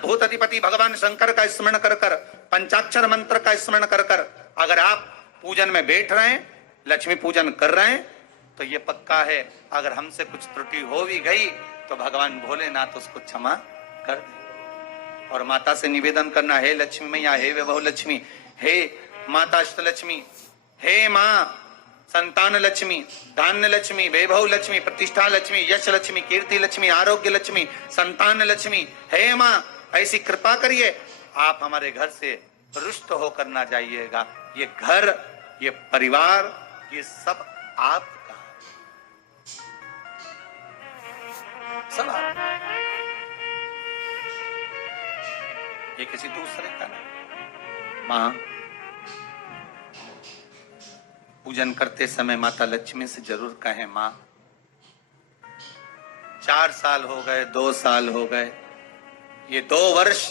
भूत अधिपति भगवान शंकर का स्मरण कर कर, पंचाक्षर मंत्र का स्मरण कर कर अगर आप पूजन में बैठ रहे हैं, लक्ष्मी पूजन कर रहे हैं, तो ये पक्का है अगर हमसे कुछ त्रुटि हो भी गई तो भगवान भोलेनाथ उसको क्षमा कर दे। और माता से निवेदन करना, हे लक्ष्मी मैया, हे वैभव लक्ष्मी, हे माता अष्टलक्ष्मी, हे माँ संतान लक्ष्मी, धान्य लक्ष्मी, वैभव लक्ष्मी, प्रतिष्ठा लक्ष्मी, यश लक्ष्मी, कीर्ति लक्ष्मी, आरोग्य लक्ष्मी, संतान लक्ष्मी, हे माँ ऐसी कृपा करिए आप हमारे घर से रुष्ट होकर ना जाइएगा। ये घर, ये परिवार, ये सब आपका, सब आपका, ये किसी दूसरे का नहीं। मां, पूजन करते समय माता लक्ष्मी से जरूर कहें, मां 4 साल हो गए, 2 साल हो गए, ये 2 वर्ष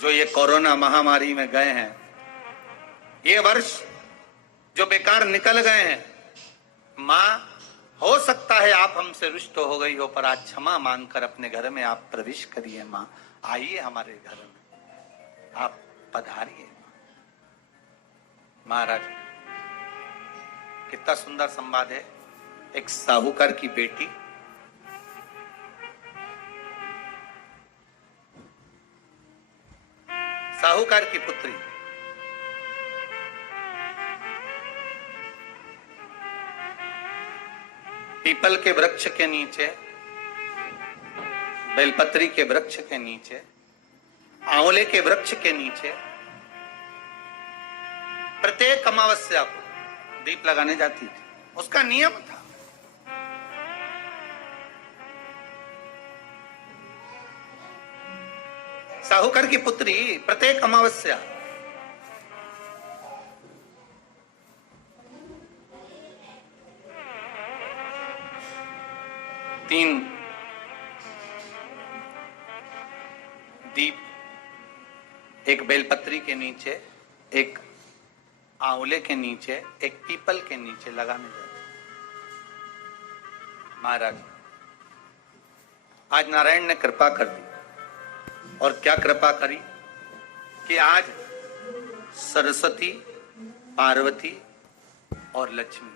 जो ये कोरोना महामारी में गए हैं, ये वर्ष जो बेकार निकल गए हैं, मां हो सकता है आप हमसे रुष्ट हो गई हो, पर आज क्षमा मांगकर अपने घर में आप प्रवेश करिए। मां आइए हमारे घर में, आप पधारिए। महाराज कितना सुंदर संवाद है। एक साहूकार की बेटी साहूकार की पुत्री पीपल के वृक्ष के नीचे, बेलपत्री के वृक्ष के नीचे, आंवले के वृक्ष के नीचे प्रत्येक अमावस्या को दीप लगाने जाती थी। उसका नियम था। साहूकार की पुत्री प्रत्येक अमावस्या तीन दीप, एक बेलपत्री के नीचे, एक आंवले के नीचे, एक पीपल के नीचे लगाने जाते। महाराज आज नारायण ने कृपा कर दी, और क्या कृपा करी कि आज सरस्वती, पार्वती और लक्ष्मी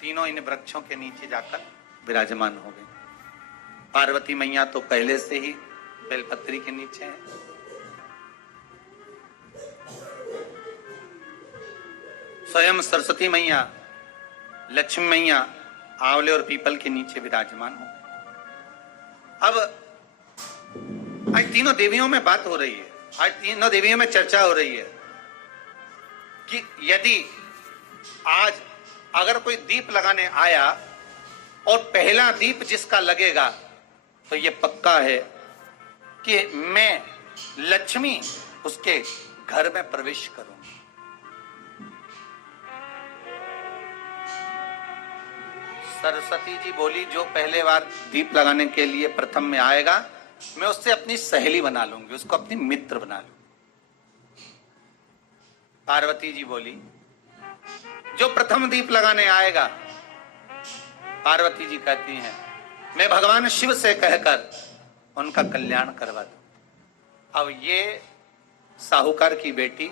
तीनों इन वृक्षों के नीचे जाकर विराजमान हो गए। पार्वती मैया तो पहले से ही बेलपत्री के नीचे है, स्वयं सरस्वती मैया, लक्ष्मी मैया आंवले और पीपल के नीचे विराजमान हो। अब आज तीनों देवियों में बात हो रही है, आज तीनों देवियों में चर्चा हो रही है कि यदि आज अगर कोई दीप लगाने आया और पहला दीप जिसका लगेगा तो ये पक्का है कि मैं लक्ष्मी उसके घर में प्रवेश करूंगी। सरस्वती जी बोली, जो पहले बार दीप लगाने के लिए प्रथम में आएगा मैं उससे अपनी सहेली बना लूंगी, उसको अपनी मित्र बना लूंगी। पार्वती जी बोली, जो प्रथम दीप लगाने आएगा, पार्वती जी कहती हैं मैं भगवान शिव से कहकर उनका कल्याण करवा दूं। अब ये साहूकार की बेटी,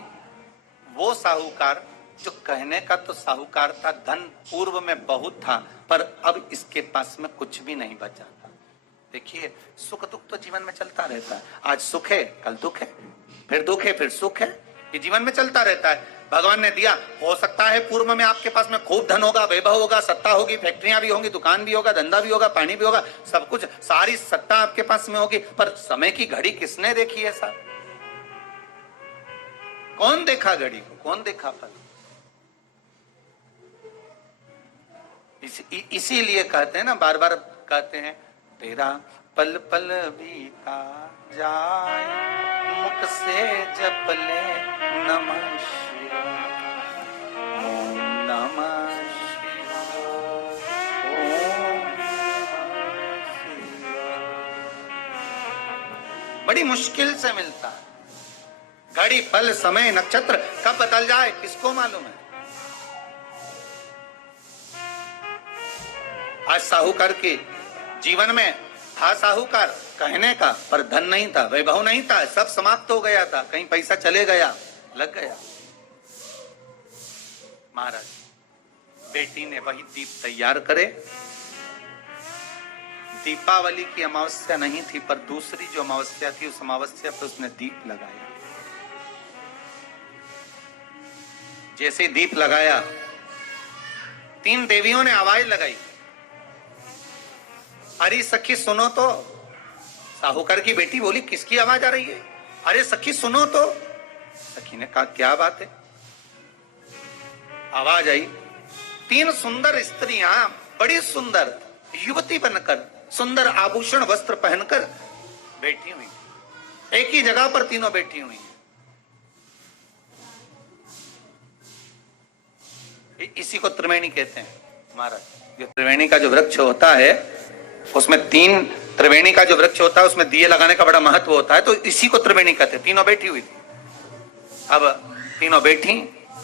वो साहूकार जो कहने का तो साहूकार था, धन पूर्व में बहुत था, पर अब इसके पास में कुछ भी नहीं बचा था। देखिए सुख दुख तो जीवन में चलता रहता है, आज सुख है कल दुख है, फिर दुख है फिर सुख है, ये जीवन में चलता रहता है। भगवान ने दिया, हो सकता है पूर्व में आपके पास में खूब धन होगा, वैभव होगा, सत्ता होगी, फैक्ट्रियां भी होंगी, दुकान भी होगा, धंधा भी होगा, पानी भी होगा, सब कुछ, सारी सत्ता आपके पास में होगी, पर समय की घड़ी किसने देखी है साहब? कौन देखा घड़ी को, कौन देखा फल? इसीलिए कहते हैं ना, बार बार कहते हैं, तेरा पल पल बीता जाए, मुख से जप ले नमः शिवाय, ओम नमः शिवाय, ओम नमः शिवाय। बड़ी मुश्किल से मिलता है। घड़ी पल समय नक्षत्र कब बदल जाए किसको मालूम है। आज साहूकार के जीवन में था साहूकार कहने का, पर धन नहीं था, वैभव नहीं था, सब समाप्त हो गया था, कहीं पैसा चले गया, लग गया। महाराज बेटी ने वही दीप तैयार करे। दीपावली की अमावस्या नहीं थी, पर दूसरी जो अमावस्या थी, उस अमावस्या पर उसने दीप लगाया। जैसे दीप लगाया, 3 देवियों ने आवाज लगाई, अरे सखी सुनो तो। साहूकार की बेटी बोली, किसकी आवाज आ रही है? अरे सखी सुनो तो। सखी ने कहा, क्या बात है? आवाज आई, 3 सुंदर स्त्रियां, बड़ी सुंदर युवती बनकर, सुंदर आभूषण वस्त्र पहनकर बैठी हुई, एक ही जगह पर तीनों बैठी हुई। इसी को त्रिवेणी कहते हैं महाराज। ये त्रिवेणी का जो वृक्ष होता है, उसमें 3 त्रिवेणी का जो वृक्ष होता है, उसमें दिए लगाने का बड़ा महत्व होता है, तो इसी को त्रिवेणी कहते हैं। तीनों बैठी हुई थी। अब तीनों बैठी,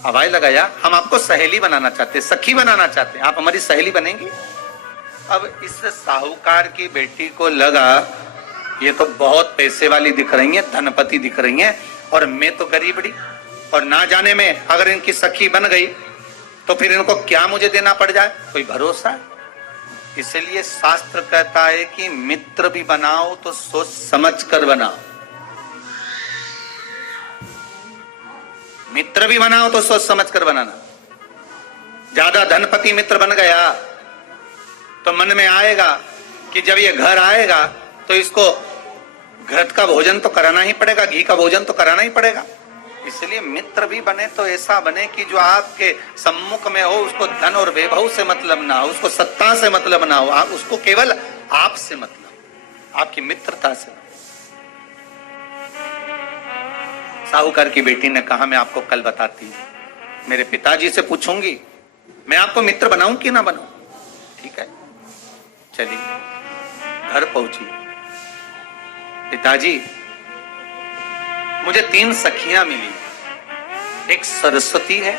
आवाज लगाया, हम आपको सहेली बनाना चाहते, सखी बनाना चाहते, आप हमारी सहेली बनेंगी। अब इस साहूकार की बेटी को लगा, ये तो बहुत पैसे वाली दिख रही है, धनपति दिख रही है, और मैं तो गरीबड़ी, और ना जाने में अगर इनकी सखी बन गई तो फिर इनको क्या मुझे देना पड़ जाए, कोई भरोसा। इसलिए शास्त्र कहता है कि मित्र भी बनाओ तो सोच समझ कर बनाओ, मित्र भी बनाओ तो सोच समझ कर बनाना। ज्यादा धनपति मित्र बन गया तो मन में आएगा कि जब ये घर आएगा तो इसको घृत का भोजन तो कराना ही पड़ेगा, घी का भोजन तो कराना ही पड़ेगा। इसलिए मित्र भी बने तो ऐसा बने कि जो आपके सम्मुख में हो, उसको धन और वैभव से मतलब ना हो, उसको सत्ता से मतलब ना हो, आप उसको केवल आपसे मतलब, आपकी मित्रता से। साहूकार की बेटी ने कहा, मैं आपको कल बताती हूं, मेरे पिताजी से पूछूंगी मैं आपको मित्र बनाऊं कि ना बनाऊं। ठीक है, चलिए घर पहुंची। पिताजी, मुझे 3 सखियां मिली, एक सरस्वती है,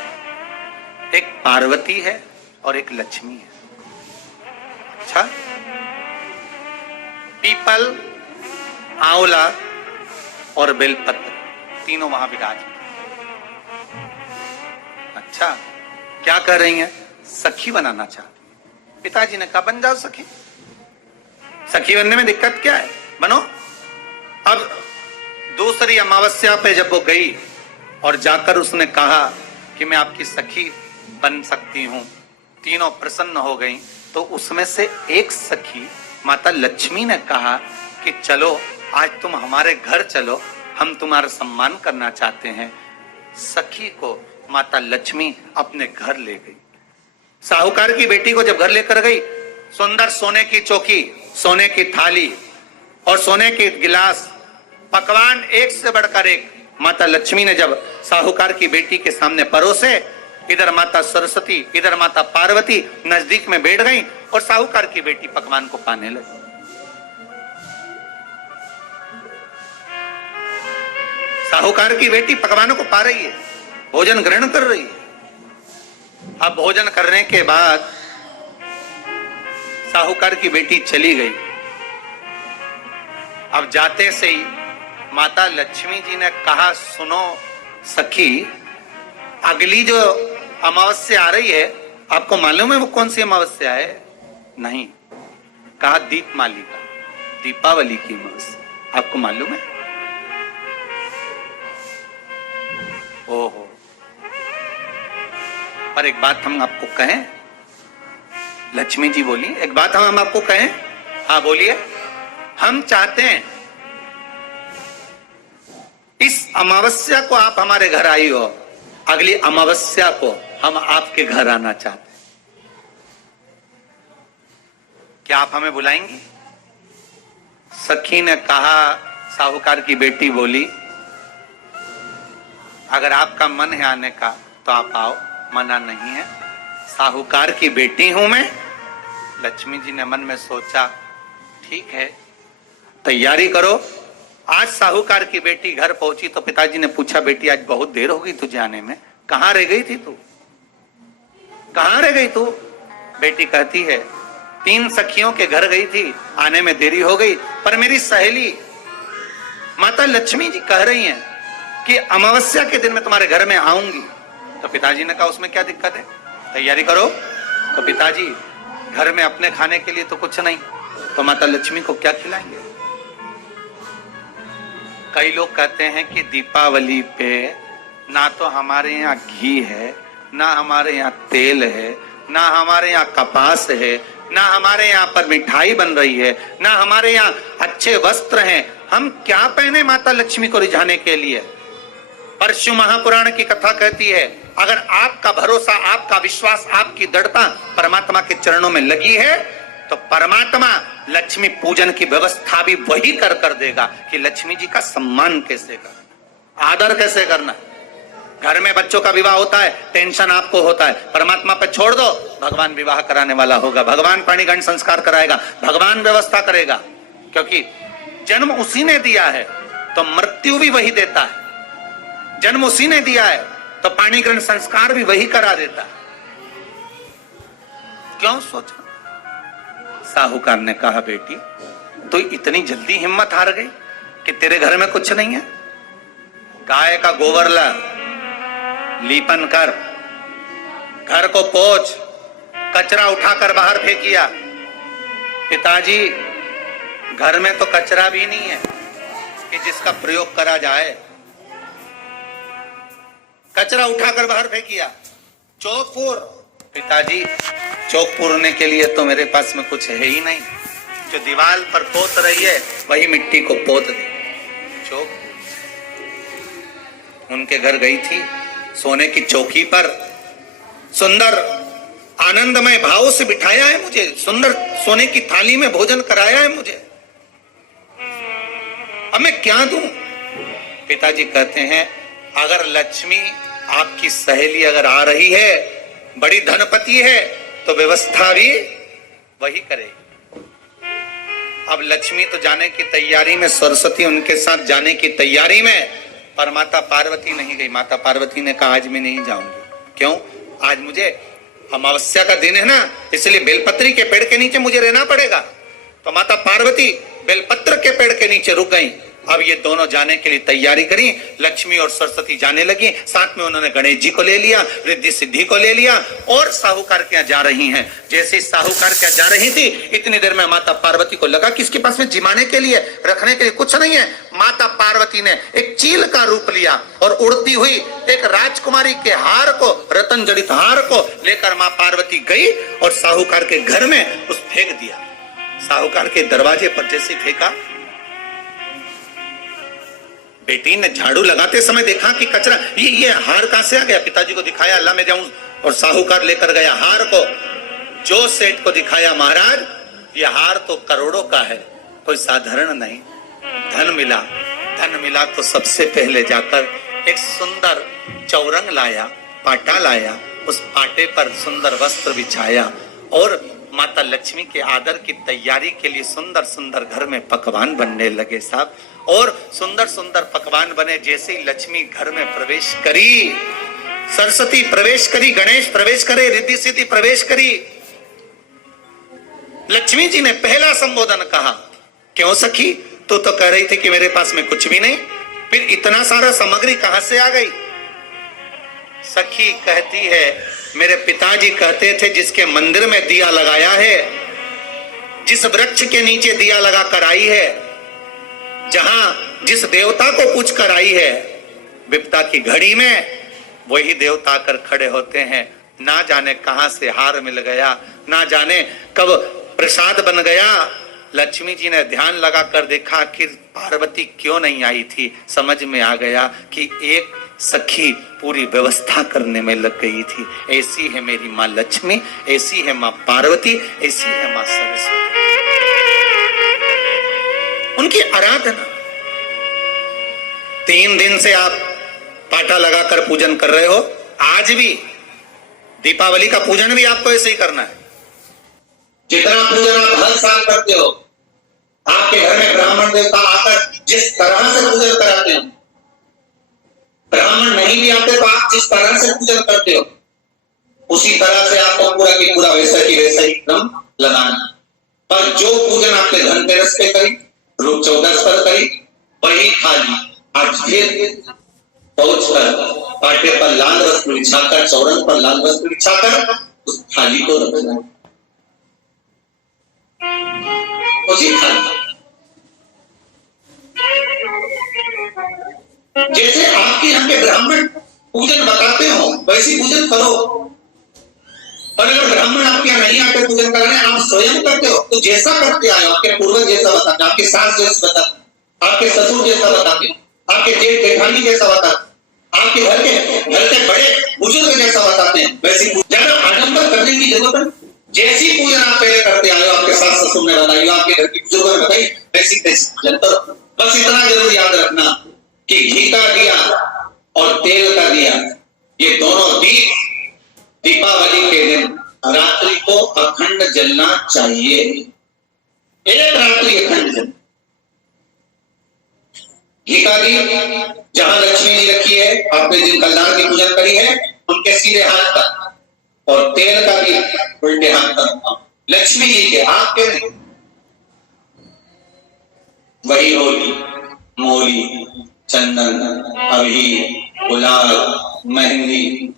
एक पार्वती है और एक लक्ष्मी है। अच्छा, पीपल, आंवला और बेलपत्र, तीनों वहां विराजमान। अच्छा, क्या कर रही हैं? सखी बनाना चाहती। पिताजी ने कहा, बन जाओ सखी। सखी बनने में दिक्कत क्या है, बनो। अब दूसरी अमावस्या पे जब वो गई और जाकर उसने कहा कि मैं आपकी सखी बन सकती हूं, तीनों प्रसन्न हो गई। तो उसमें से एक सखी माता लक्ष्मी ने कहा कि चलो आज तुम हमारे घर चलो, हम तुम्हारा सम्मान करना चाहते हैं। सखी को माता लक्ष्मी अपने घर ले गई। साहूकार की बेटी को जब घर लेकर गई, सुंदर सोने की चौकी, सोने की थाली और सोने के गिलास, पकवान एक से बढ़कर एक माता लक्ष्मी ने जब साहूकार की बेटी के सामने परोसे, इधर माता सरस्वती, इधर माता पार्वती नजदीक में बैठ गई और साहूकार की बेटी पकवान को पाने लगी। साहूकार की बेटी पकवानों को पा रही है, भोजन ग्रहण कर रही है। अब भोजन करने के बाद साहूकार की बेटी चली गई। अब जाते से ही माता लक्ष्मी जी ने कहा, सुनो सखी, अगली जो अमावस्या आ रही है, आपको मालूम है वो कौन सी अमावस्या है? नहीं। कहा, दीपमालिका, दीपावली की अमावस्या, आपको मालूम है? ओहो, पर एक बात हम आपको कहें। लक्ष्मी जी बोली, एक बात हम आपको कहें। हाँ बोलिए। हम चाहते हैं इस अमावस्या को आप हमारे घर आई हो, अगली अमावस्या को हम आपके घर आना चाहते हैं, क्या आप हमें बुलाएंगी? सखी ने कहा, साहूकार की बेटी बोली, अगर आपका मन है आने का तो आप आओ, मना नहीं है। साहूकार की बेटी हूं मैं। लक्ष्मी जी ने मन में सोचा, ठीक है, तैयारी करो। आज साहूकार की बेटी घर पहुंची तो पिताजी ने पूछा, बेटी आज बहुत देर हो गई तुझे आने में, कहां रह गई थी तू? कहां रह गई तू? बेटी कहती है 3 सखियों के घर गई थी, आने में देरी हो गई, पर मेरी सहेली माता लक्ष्मी जी कह रही हैं कि अमावस्या के दिन मैं तुम्हारे घर में आऊंगी। तो पिताजी ने कहा उसमें क्या दिक्कत है, तैयारी करो। तो पिताजी घर में अपने खाने के लिए तो कुछ नहीं, तो माता लक्ष्मी को क्या खिलाएंगे। कई लोग कहते हैं कि दीपावली पे ना तो हमारे यहाँ घी है, ना हमारे यहाँ तेल है, ना हमारे यहाँ कपास है, ना हमारे यहाँ पर मिठाई बन रही है, ना हमारे यहाँ अच्छे वस्त्र हैं, हम क्या पहने माता लक्ष्मी को रिझाने के लिए। परशु महापुराण की कथा कहती है अगर आपका भरोसा, आपका विश्वास, आपकी दृढ़ता परमात्मा के चरणों में लगी है तो परमात्मा लक्ष्मी पूजन की व्यवस्था भी वही कर देगा कि लक्ष्मी जी का सम्मान कैसे करना, आदर कैसे करना। घर में बच्चों का विवाह होता है, टेंशन आपको होता है, परमात्मा पे छोड़ दो, भगवान विवाह कराने वाला होगा, भगवान पाणिग्रहण संस्कार कराएगा, भगवान व्यवस्था करेगा, क्योंकि जन्म उसी ने दिया है तो मृत्यु भी वही देता है। जन्म उसी ने दिया है तो पाणिग्रहण संस्कार भी वही करा देता है। क्यों सोचा। साहूकार ने कहा बेटी तो इतनी जल्दी हिम्मत हार गई कि तेरे घर में कुछ नहीं है। गाय का गोबर ला, लीपन कर, घर को पोंछ, कचरा उठाकर बाहर फेंकिया। पिताजी घर में तो कचरा भी नहीं है कि जिसका प्रयोग करा जाए। कचरा उठाकर बाहर फेंकिया। चौक पूर, पिताजी चौक पूरने के लिए तो मेरे पास में कुछ है ही नहीं, जो दीवार पर पोत रही है वही मिट्टी को पोत दे। चौक उनके घर गई थी, सोने की चौकी पर सुंदर आनंदमय भाव से बिठाया है मुझे, सुंदर सोने की थाली में भोजन कराया है मुझे, अब मैं क्या दूं। पिताजी कहते हैं अगर लक्ष्मी आपकी सहेली अगर आ रही है, बड़ी धनपति है, तो व्यवस्था भी वही करेगी। अब लक्ष्मी तो जाने की तैयारी में, सरस्वती उनके साथ जाने की तैयारी में, पर माता पार्वती नहीं गई। माता पार्वती ने कहा आज मैं नहीं जाऊंगी। क्यों? आज मुझे अमावस्या का दिन है ना, इसलिए बेलपत्री के पेड़ के नीचे मुझे रहना पड़ेगा। तो माता पार्वती बेलपत्र के पेड़ के नीचे रुक गई। अब ये दोनों जाने के लिए तैयारी करी। लक्ष्मी और सरस्वती जाने लगी, साथ में उन्होंने गणेश जी को ले लिया, रिद्धि सिद्धि को ले लिया और साहूकार के यहाँ जा रही हैं। जैसे ही साहूकार के यहाँ जा रही थी, इतनी देर में माता पार्वती को लगा कि इसके पास में जिमाने के लिए, रखने के लिए कुछ नहीं है। माता पार्वती ने एक चील का रूप लिया और उड़ती हुई एक राजकुमारी के हार को, रतन जड़ित हार को लेकर माँ पार्वती गई और साहूकार के घर में उस फेंक दिया। साहूकार के दरवाजे पर जैसे फेंका, बेटी ने झाड़ू लगाते समय देखा कि कचरा, ये हार कहां से आ गया। पिताजी को दिखाया, अल्लाह मैं जाऊं, और साहूकार लेकर गया हार को। जो सेठ को दिखाया, महाराज ये हार तो करोड़ों का है, कोई साधारण नहीं। धन मिला तो सबसे पहले जाकर एक सुंदर चौरंग लाया, पाटा लाया, उस पाटे पर सुंदर वस्त्र बिछाया और माता लक्ष्मी के आदर की तैयारी के लिए सुंदर सुंदर घर में पकवान बनने लगे साहब। और सुंदर सुंदर पकवान बने। जैसे ही लक्ष्मी घर में प्रवेश करी, सरस्वती प्रवेश करी, गणेश प्रवेश करे, रिद्धि सिद्धि प्रवेश करी, लक्ष्मी जी ने पहला संबोधन कहा, क्यों सखी, तू तो कह रही थी कि मेरे पास में कुछ भी नहीं, फिर इतना सारा सामग्री कहां से आ गई। सखी कहती है मेरे पिताजी कहते थे जिसके मंदिर में दिया लगाया है, जिस वृक्ष के नीचे दिया लगा कर आई है, जहां जिस देवता को पूछ कर आई है, विपदा की घड़ी में वही देवता आकर खड़े होते हैं। ना जाने कहां से हार मिल गया, ना जाने कब प्रसाद बन गया। लक्ष्मी जी ने ध्यान लगाकर देखा कि पार्वती क्यों नहीं आई थी। समझ में आ गया कि एक सखी पूरी व्यवस्था करने में लग गई थी। ऐसी है मेरी माँ लक्ष्मी, ऐसी है माँ पार्वती, ऐसी है माँ सरस्वती। उनकी आराधना 3 दिन से आप पाटा लगाकर पूजन कर रहे हो। आज भी दीपावली का पूजन भी आपको ऐसे ही करना है। जितना पूजन आप हर साल करते हो, आपके घर में ब्राह्मण देवता आकर जिस तरह से पूजन कराते हो, ब्राह्मण नहीं भी आते तो आप जिस तरह से पूजन करते हो, उसी तरह से आपको पूरा की पूरा वैसा ही क्रम लगाना। पर जो पूजन आपने धनतेरस पे करी, रूप चौदस पर करी, वही थाली आज फिर पहुंचकर पाटे पर लाल वस्त्र बिछाकर, चौरंग पर लाल वस्त्र बिछाकर उस थाली को रखना। उसी थाली जैसे आपके यहाँ के ब्राह्मण पूजन बताते हो वैसी पूजन करो। और अगर ब्राह्मण आपके यहाँ नहीं आते पूजन करने, आप स्वयं करते हो तो जैसा करते आए, आपके पूर्वज जैसा बताते, आपके सास जैसा बताते, आपके ससुर जैसा बताते, आपके जेठ जेठानी जैसा बताते, आपके घर के बड़े बुजुर्ग जैसा बताते हैं, वैसी ज्यादा आडंबर करने की जरूरत है। जैसी पूजन आप पहले करते आए हो, आपके सास ससुर ने बताई, आपके घर के बुजुर्गों ने बताई, वैसी पूजन करो। बस इतना जरूर याद रखना कि घी का दिया और तेल का दिया, ये दोनों दीप दीपावली के दिन रात्रि को अखंड जलना चाहिए। एक रात्रि अखंड जल। घी का दीप जहां लक्ष्मी जी रखी है, आपने जिन कल्याण की पूजन करी है उनके सीधे हाथ तक, और तेल का दीप उल्टे हाथ तक, लक्ष्मी जी के हाथ के नहीं। वही होली, मोली, चंदन, अबीर, गुलाल, मेहंदी,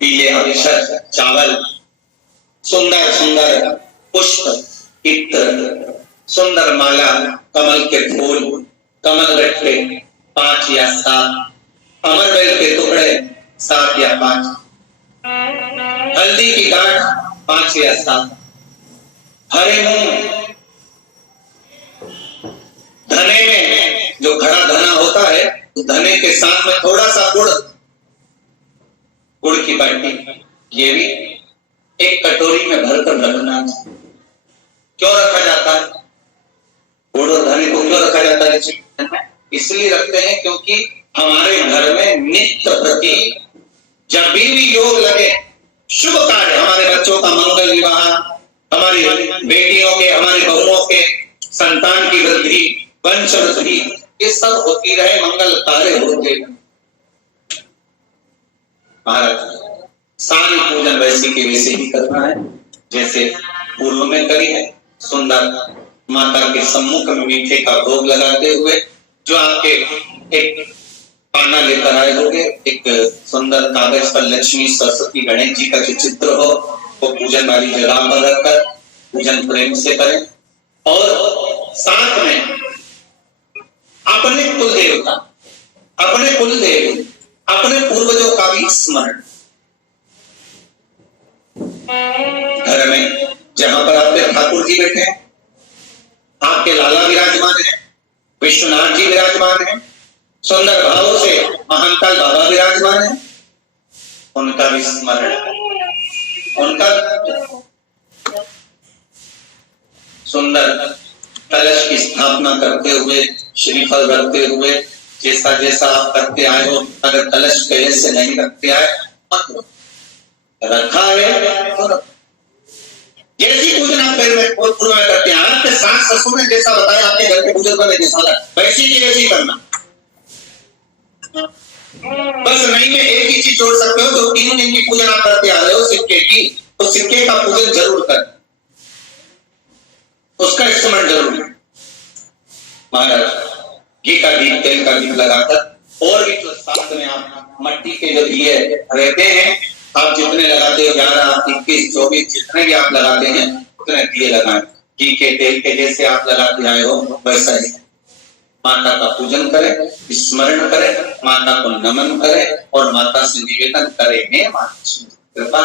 पीले अक्षर, चावल, सुंदर सुंदर पुष्प, इत्र, सुंदर माला, कमल के फूल, कमल गट्टे 5 या 7, अमरवेल के टुकड़े 7 या 5, हल्दी की गांठ 5 या 7, हरे मूंग, धने में जो खड़ा धना होता है, धने के साथ में थोड़ा सा गुड़ की बाटी, ये भी एक कटोरी में भरकर रखना। क्यों रखा जाता है गुड़ और धने को? क्यों रखा जाता है? इसलिए रखते हैं क्योंकि हमारे घर में नित्य प्रति जब भी योग लगे, शुभ कार्य, हमारे बच्चों का मंगल विवाह, हमारी बेटियों के, हमारी बहुओं के संतान की वृद्धि, वंश वृद्धि, ये सब होती रहे, मंगल कार्य होते। महाराज सारी पूजन वैसी की वैसे ही करना है जैसे पूर्व में करी है। सुंदर माता के सम्मुख में मीठे का भोग लगाते हुए, जो आपके एक पाना लेकर आए होंगे, एक सुंदर कागज पर लक्ष्मी सरस्वती गणेश जी का जो चित्र हो, वो पूजन वाली जगह पर रखकर पूजन प्रेम से करें। और साथ में अपने कुल देवता, अपने कुल देव, अपने पूर्वजों का भी स्मरण। घर में जहां पर आपके ठाकुर जी बैठे हैं, आपके लाला विराजमान है, विश्वनाथ जी विराजमान है, सुंदर भाव से महाकाल बाबा विराजमान है, उनका भी स्मरण, उनका सुंदर कलश की स्थापना करते हुए, श्रीफल रखते हुए, जैसा जैसा आप करते आए हो, अगर कलश पहले से नहीं रखते आए, रखा है तो जैसी पूजन आप पूर्व में करते हैं, आपके सास ससुर ने जैसा बताया, आपके घर के बुजुर्गों ने जैसा वैसी की वैसी करना। बस नहीं में एक ही चीज जोड़ सकते हो, जो 3 दिन की पूजन आप करते आ रहे हो सिक्के की, तो सिक्के का पूजन जरूर कर, उसका स्मरण जरूर। महाराज घी का दीप, तेल का दीप लगाकर, और भी जो साथ में आप मट्टी के जो दिए रहते हैं, आप जितने लगाते हो 11, 21, 24 जितने भी आप लगाते हैं उतने दिए लगाएं। घी के, तेल के जैसे आप लगाते आए हो वैसा ही माता का पूजन करें, स्मरण करें, माता को नमन करें और माता से निवेदन करें, हे माता कृपा।